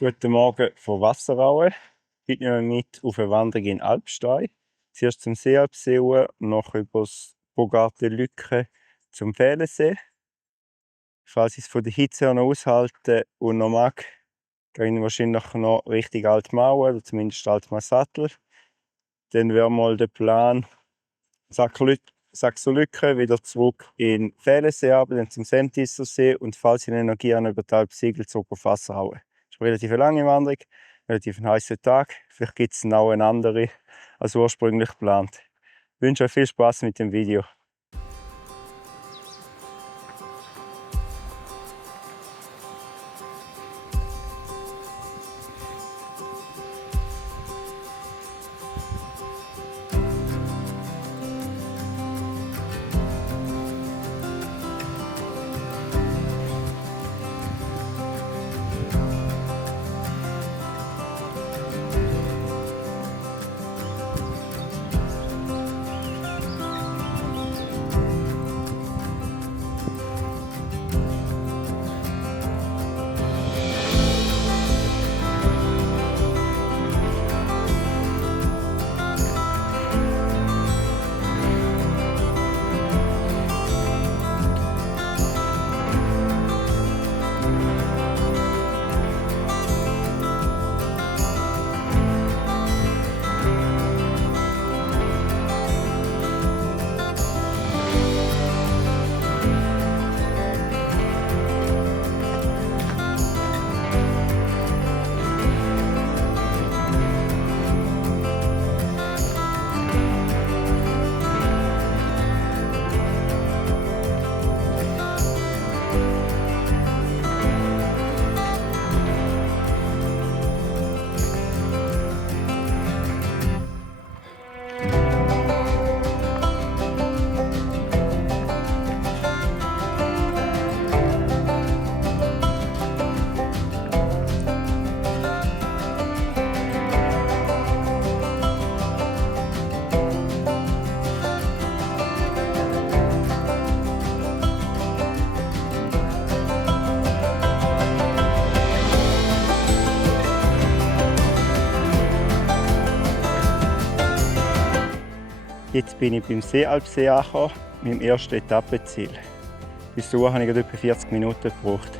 Guten Morgen von Wasserauen. Heute nehmen wir mit auf eine Wanderung in Alpstein. Zuerst zum Seealpsee und noch über das Bogarter Lücke zum Felensee. Falls ich es von der Hitze noch aushalte und noch mag, gehe ich wahrscheinlich noch Richtung Altmauer oder zumindest Altmauer-Sattel. Dann wäre mal der Plan, Saxo-Lücke wieder zurück in Felensee, dann zum Sentissersee und falls ich Energie habe, über die Alpsiegel zurück auf Wasserauen. Das ist eine relativ lange Wanderung, relativ ein heißer Tag. Vielleicht gibt es noch eine andere als ursprünglich geplant. Ich wünsche euch viel Spaß mit dem Video. Jetzt bin ich beim Seealpsee angekommen, meinem ersten Etappenziel. Bis dahin habe ich etwa 40 Minuten gebraucht.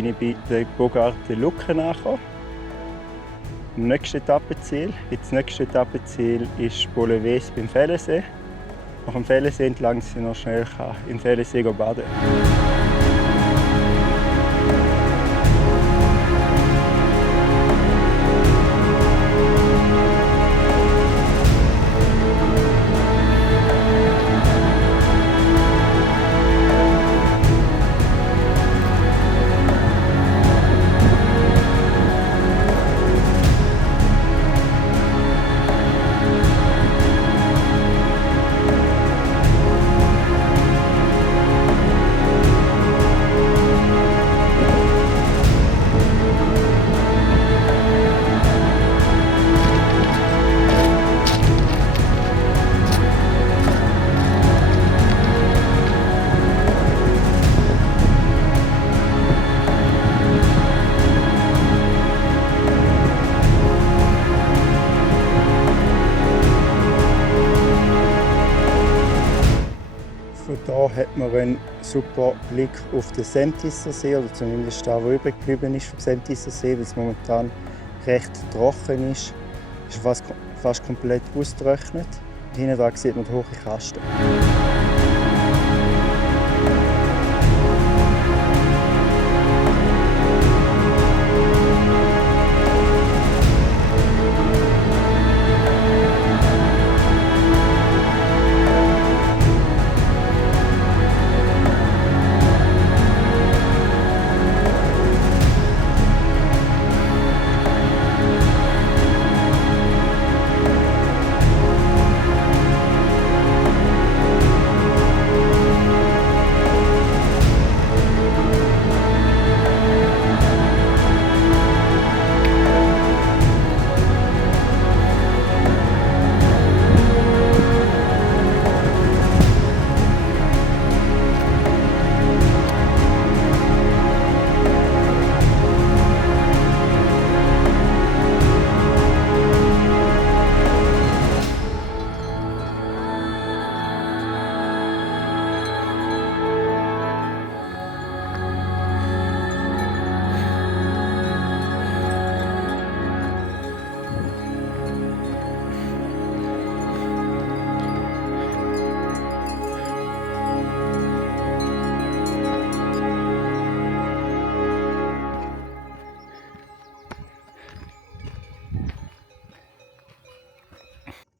bin ich bei der Bogarten Lucke angekommen. Am nächsten Etappenziel. Das nächste Etappenziel ist Bollewees beim Fellensee. Nach dem Fellensee entlang sind noch schnell im Fellensee baden. Von hier hat man einen super Blick auf den Sentisser See, oder zumindest da, wo übrig geblieben ist vom Sentisser See, weil es momentan recht trocken ist. Es ist fast komplett ausgetrocknet. Hinten dran sieht man die hohe Kasten.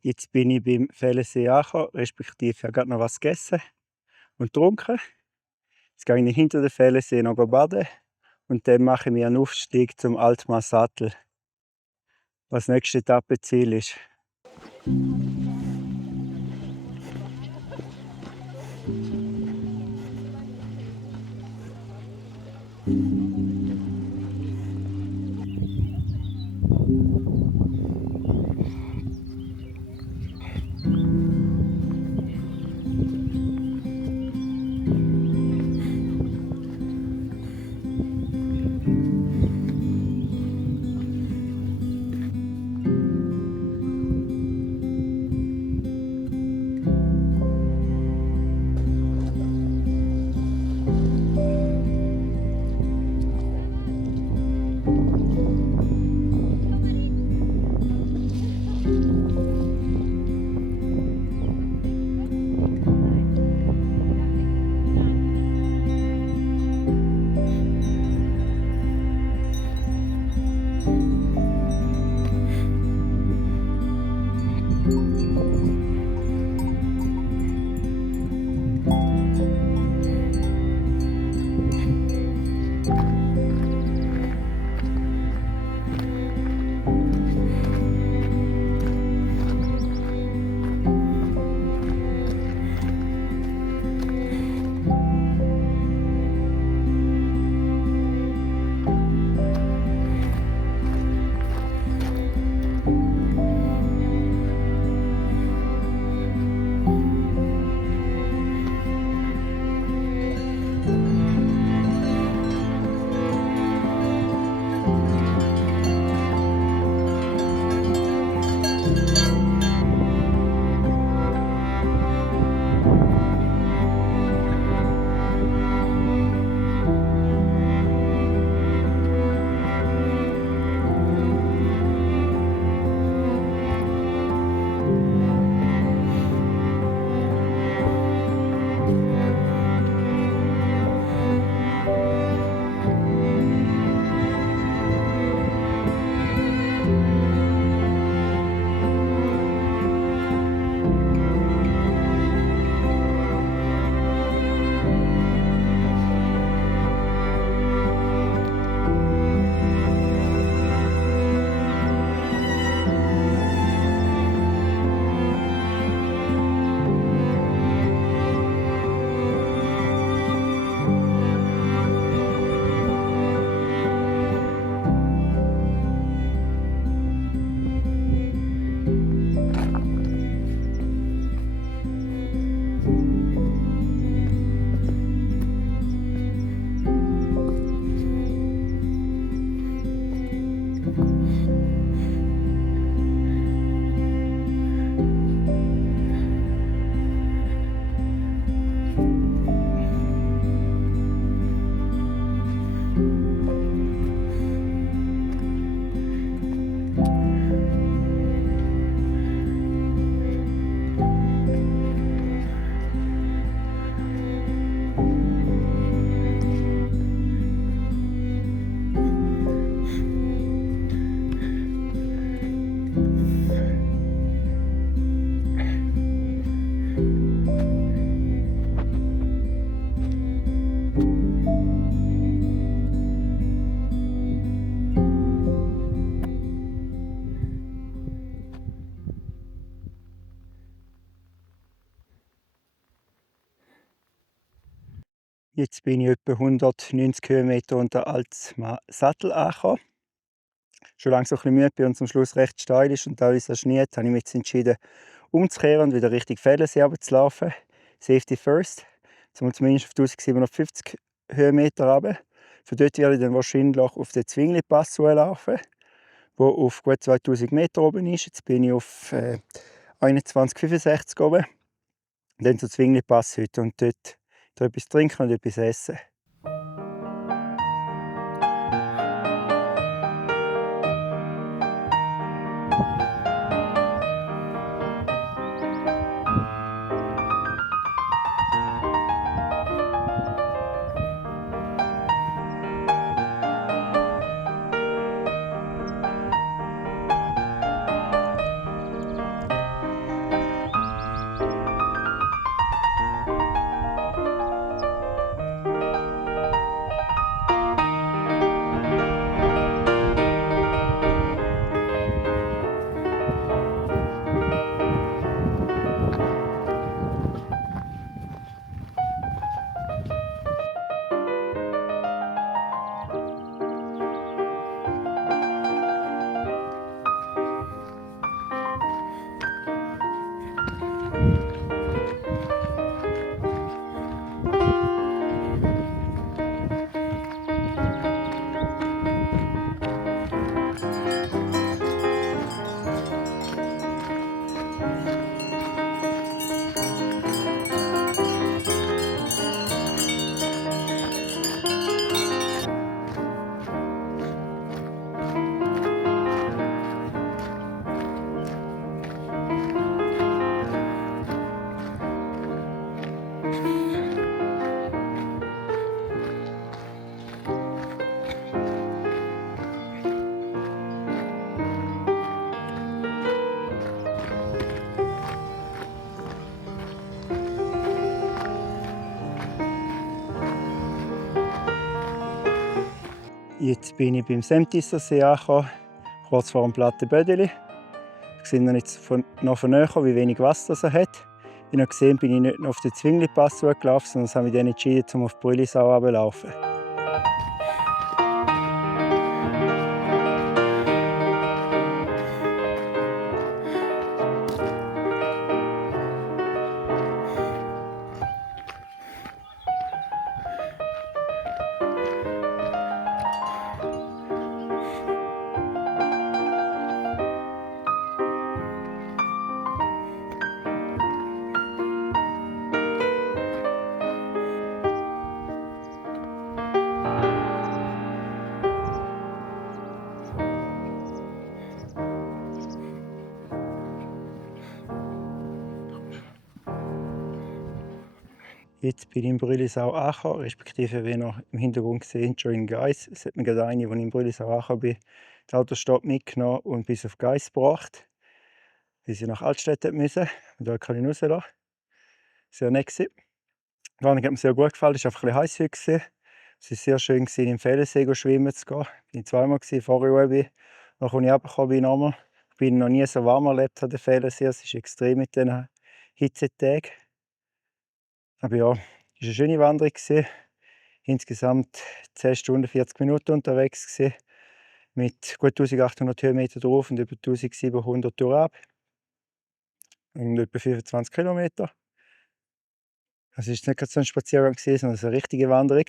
Jetzt bin ich beim Fellensee angekommen, respektive habe gerade noch was gegessen und getrunken. Jetzt gehe ich hinter den Fellensee noch baden und dann mache ich mir einen Aufstieg zum Altmarsattel, was das nächste Etappenziel ist. Jetzt bin ich etwa 190 Höhenmeter unter Altsattel angekommen. Schon lange so ein bisschen müde bin und zum Schluss recht steil ist und teilweise schneet, habe ich mich jetzt entschieden, umzukehren und wieder Richtung Felensee zu laufen. Safety first. Jetzt zumindest auf 1750 Höhenmeter runter. Von dort werde ich dann wahrscheinlich auf den Zwingli-Pass zulaufen, der auf gut 2000 Meter oben ist. Jetzt bin ich auf 21,65 oben. Und dann zum Zwingli-Pass heute und dort etwas trinken und etwas essen. Jetzt bin ich beim Semtisser See angekommen, kurz vor dem Plattenbödeli. Ich sehe noch nicht von näher, wie wenig Wasser er hat. Wie noch gesehen, bin ich nicht noch auf den Zwingli-Pass zugelaufen, sondern habe mich dann entschieden, um auf Brülisau runterzulaufen. Jetzt bin ich in Brülisau angekommen, respektive wie noch im Hintergrund gesehen, Join Geiss. Es hat mir gerade eine, als ich in Brülisau angekommen bin, die Autostopp mitgenommen und bis auf Geiss gebracht, bis ich nach Altstädt musste. Und da kann ich rauslassen. Sehr nett gewesen. Die Wanderung hat mir sehr gut gefallen, es war einfach ein bisschen heiß heute. Es war sehr schön, im Felensee schwimmen zu gehen. Ich war zweimal, vorher oben bin. Dann, als ich runtergekommen bin, nochmal. Ich bin noch nie so warm erlebt an den Felensee. Es ist extrem mit diesen Hitzetagen. Aber ja, es war eine schöne Wanderung. Insgesamt 10 Stunden, 40 Minuten unterwegs gewesen, mit gut 1800 Höhenmeter drauf und über 1700 durchab. Und etwa 25 Kilometer. Also es war nicht so ein Spaziergang, sondern eine richtige Wanderung.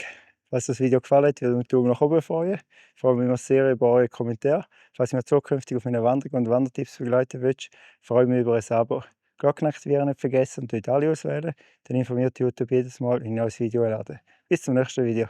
Falls das Video gefallen hat, würde ich mich die Daumen nach oben freuen. Ich freue mich immer sehr über eure Kommentare. Falls ihr mich zukünftig auf meine Wanderung und Wandertipps begleiten wollt, freue ich mich über ein Abo. Glocke aktivieren nicht vergessen und dort alle auswählen. Dann informiert YouTube jedes Mal, wenn ich ein neues Video lade. Bis zum nächsten Video.